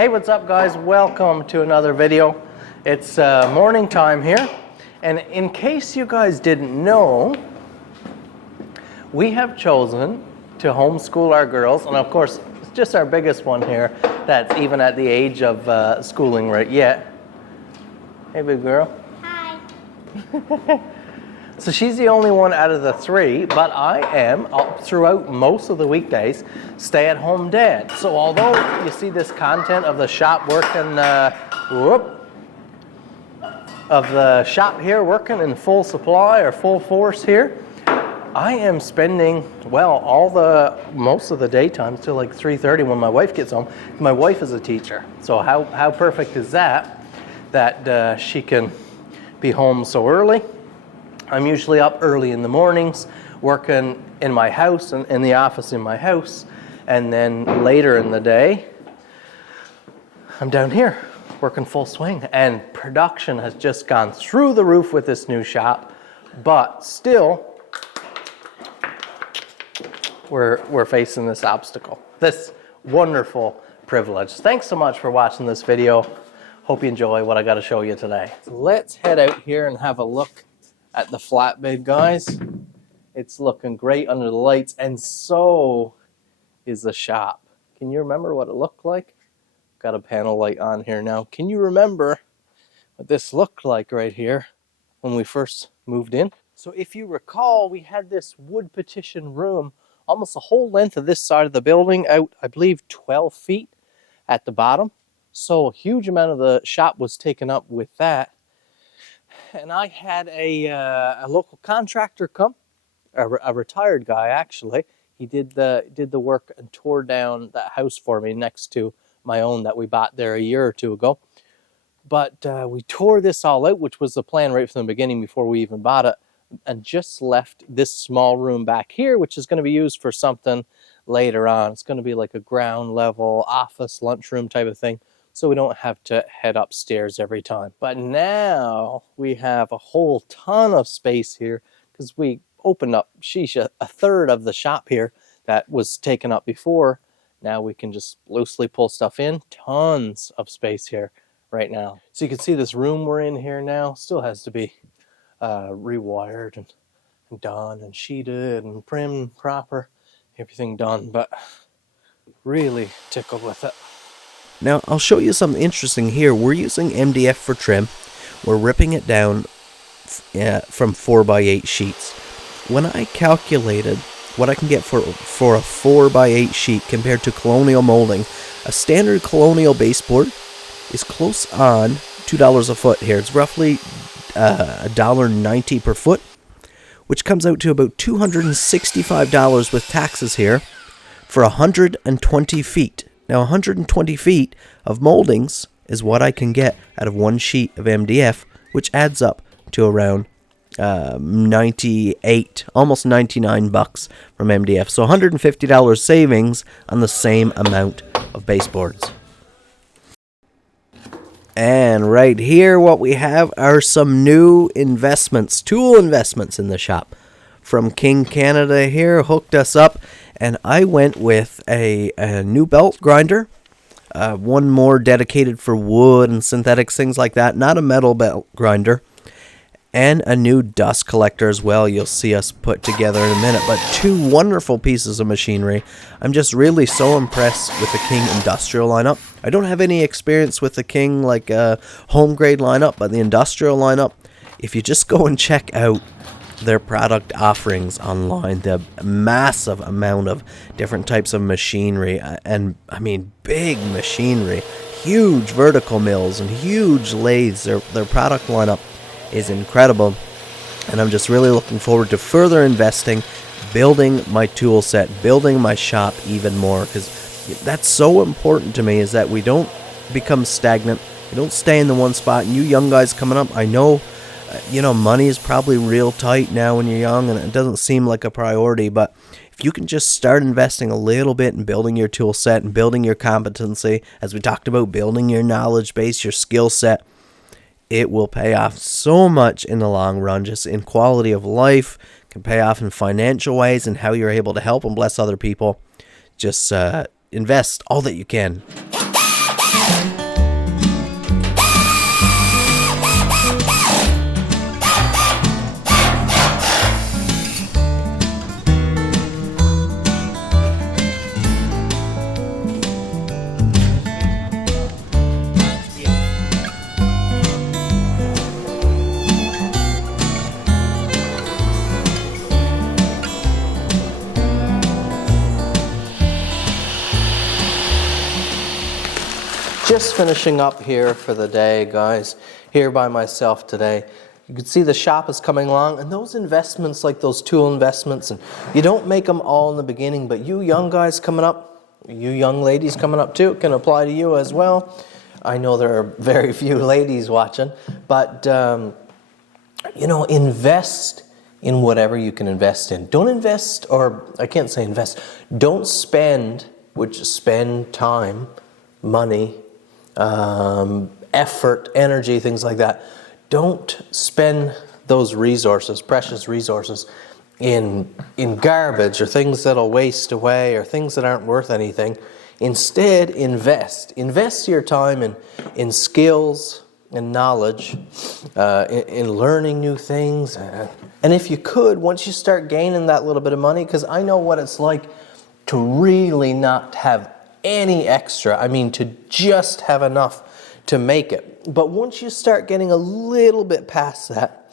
Hey, what's up guys? Welcome to another video. It's morning time here, and in case you guys didn't know, we have chosen to homeschool our girls, and of course it's just our biggest one here that's even at the age of schooling right yet. Hey big girl. Hi. So she's the only one out of the three, but I am, throughout most of the weekdays, stay-at-home dad. So although you see this content of the shop working, of the shop here working in full supply or full force here, I am spending, well, most of the daytime till like 3:30 when my wife gets home. My wife is a teacher, so how perfect is that she can be home so early. I'm usually up early in the mornings, working in my house and in the office in my house, and then later in the day, I'm down here working full swing. And production has just gone through the roof with this new shop, but still, we're facing this obstacle, this wonderful privilege. Thanks so much for watching this video. Hope you enjoy what I got to show you today. So let's head out here and have a look at the flatbed, guys. It's looking great under the lights, and so is the shop. Can you remember what it looked like? Got a panel light on here now. Can you remember what this looked like right here when we first moved in? So if you recall, we had this wood partition room almost the whole length of this side of the building out, I believe 12 feet at the bottom. So a huge amount of the shop was taken up with that. And I had a local contractor come, a retired guy actually. He did the work and tore down that house for me next to my own that we bought there a year or two ago. But we tore this all out, which was the plan right from the beginning before we even bought it, and just left this small room back here, which is going to be used for something later on. It's going to be like a ground level office lunchroom type of thing, so we don't have to head upstairs every time. But now we have a whole ton of space here because we opened up, a third of the shop here that was taken up before. Now we can just loosely pull stuff in. Tons of space here right now. So you can see this room we're in here now still has to be rewired and done and sheeted and prim proper, everything done, but really tickled with it. Now, I'll show you something interesting here. We're using MDF for trim. We're ripping it down from 4x8 sheets. When I calculated what I can get for a 4x8 sheet compared to colonial molding, a standard colonial baseboard is close on $2 a foot here. It's roughly $1.90 per foot, which comes out to about $265 with taxes here for 120 feet. Now, 120 feet of moldings is what I can get out of one sheet of MDF, which adds up to around 98, almost 99 bucks from MDF. So $150 savings on the same amount of baseboards. And right here, what we have are some new investments, tool investments in the shop. From King Canada here, hooked us up, and I went with a new belt grinder, one more dedicated for wood and synthetics, things like that, not a metal belt grinder, and a new dust collector as well. You'll see us put together in a minute, but two wonderful pieces of machinery. I'm just really so impressed with the King industrial lineup. I don't have any experience with the King like home grade lineup, but the industrial lineup, if you just go and check out their product offerings online, the massive amount of different types of machinery, and I mean big machinery, huge vertical mills and huge lathes. Their product lineup is incredible, and I'm just really looking forward to further investing, building my tool set, building my shop even more, because that's so important to me, is that we don't become stagnant, we don't stay in the one spot. And you young guys coming up, I know money is probably real tight now when you're young, and it doesn't seem like a priority, but if you can just start investing a little bit in building your tool set and building your competency, as we talked about, building your knowledge base, your skill set, it will pay off so much in the long run, just in quality of life, can pay off in financial ways and how you're able to help and bless other people. Just invest all that you can. Just finishing up here for the day, guys. Here by myself today. You can see the shop is coming along, and those investments, like those tool investments, and you don't make them all in the beginning, but you young guys coming up, you young ladies coming up too, can apply to you as well. I know there are very few ladies watching, but you know, invest in whatever you can invest in. Don't invest, or I can't say invest, don't spend, which spend time, money, effort, energy, things like that. Don't spend those resources, precious resources, in garbage or things that'll waste away or things that aren't worth anything. Instead, invest. Invest your time in skills and knowledge, in learning new things. And if you could, once you start gaining that little bit of money, because I know what it's like to really not have any extra. I mean, to just have enough to make it. But once you start getting a little bit past that,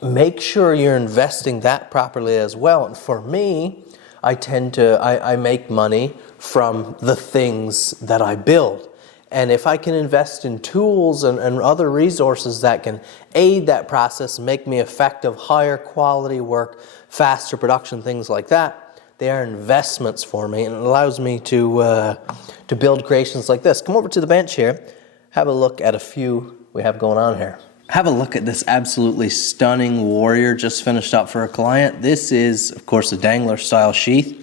make sure you're investing that properly as well. And for me, I make money from the things that I build. And if I can invest in tools and other resources that can aid that process and make me effective, higher quality work, faster production, things like that, they are investments for me, and it allows me to build creations like this. Come over to the bench here, have a look at a few we have going on here. Have a look at this absolutely stunning warrior just finished up for a client. This is, of course, a dangler style sheath.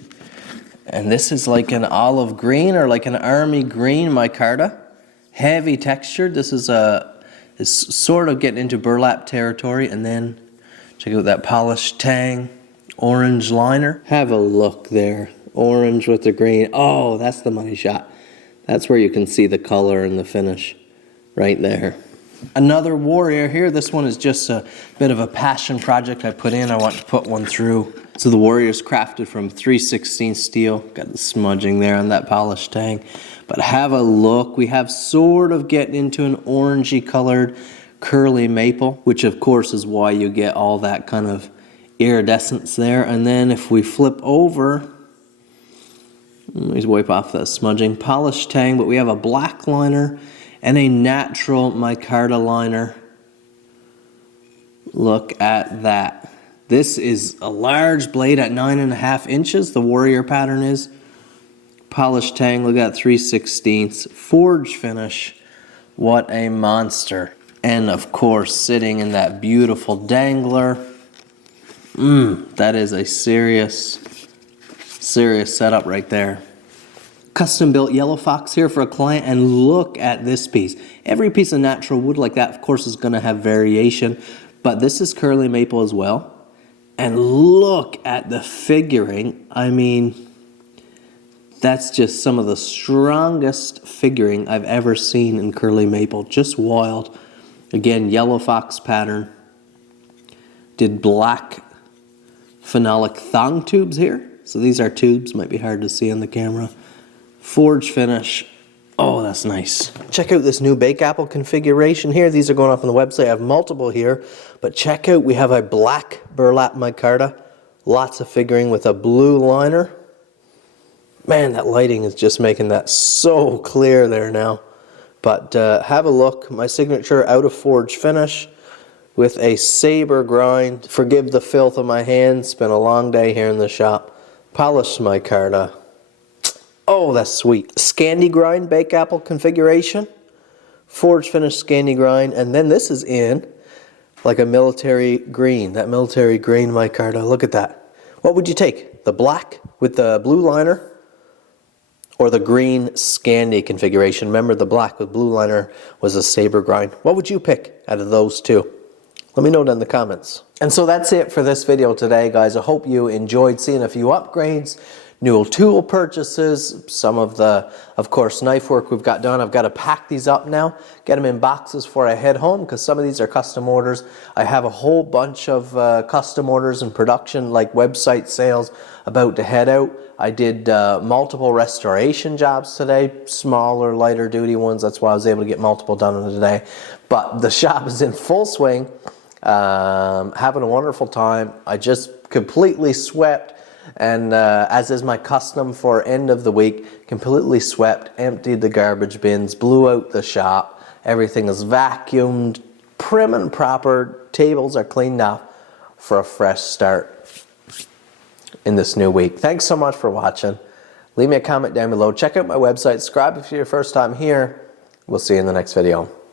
And this is like an olive green or like an army green micarta. Heavy textured. This is sort of getting into burlap territory. And then check out that polished tang orange liner. Have a look there. Orange with the green. Oh, that's the money shot. That's where you can see the color and the finish right there. Another warrior here. This one is just a bit of a passion project I put in. I want to put one through. So the warrior is crafted from 3/16 steel. Got the smudging there on that polished tang. But have a look. We have sort of getting into an orangey colored curly maple, which of course is why you get all that kind of iridescence there. And then if we flip over, let me wipe off that smudging, polished tang, but we have a black liner and a natural micarta liner. Look at that. This is a large blade at 9.5 inches. The warrior pattern is polished tang. Look at 3/16 forge finish. What a monster. And of course, sitting in that beautiful dangler. That is a serious setup right there. Custom built yellow fox here for a client, and look at this piece. Every piece of natural wood like that, of course, is going to have variation, but this is curly maple as well. And look at the figuring. I mean, that's just some of the strongest figuring I've ever seen in curly maple. Just wild. Again, yellow fox pattern. Did black phenolic thong tubes here. So these are tubes, might be hard to see on the camera. Forge finish. Oh, that's nice. Check out this new bake apple configuration here. These are going off on the website. I have multiple here, but check out, we have a black burlap micarta. Lots of figuring with a blue liner. Man, that lighting is just making that so clear there now. But have a look. My signature out of forge finish with a saber grind. Forgive the filth of my hands. It's been a long day here in the shop. Polished micarta. Oh, that's sweet. Scandi grind bake apple configuration. Forge finish Scandi grind. And then this is in like a military green. That military green micarta. Look at that. What would you take? The black with the blue liner or the green Scandi configuration? Remember, the black with blue liner was a saber grind. What would you pick out of those two? Let me know down in the comments. And so that's it for this video today, guys. I hope you enjoyed seeing a few upgrades, new tool purchases, some of the, of course, knife work we've got done. I've got to pack these up now, get them in boxes before I head home, because some of these are custom orders. I have a whole bunch of custom orders and production, like website sales, about to head out. I did multiple restoration jobs today, smaller, lighter duty ones. That's why I was able to get multiple done today. But the shop is in full swing, having a wonderful time. I just completely swept And as is my custom for end of the week, completely swept, emptied the garbage bins, blew out the shop. Everything is vacuumed, prim and proper. Tables are cleaned up for a fresh start in this new week. Thanks so much for watching. Leave me a comment down below. Check out my website. Subscribe if you're your first time here. We'll see you in the next video.